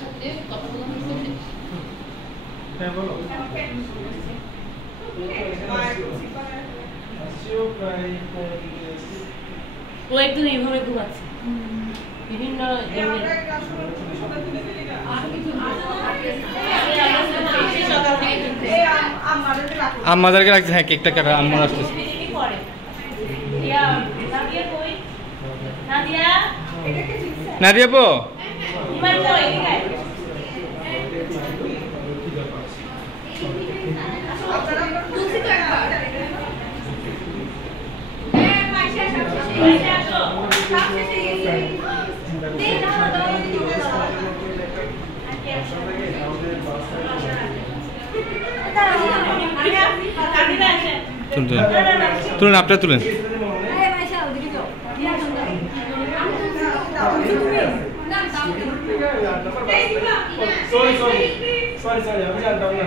সাথে কথা বলা হয়েছে। হ্যাঁ বলো। ও একদম এইভাবে ঘুমাচ্ছে বিভিন্ন আমাদেরকে রাখছে। হ্যাঁ কেকটা কাটা আম্মু আসতেছে। নাদিয়া পো তুলেন আপনারা তুলেন। সরি আমি জানতাম না।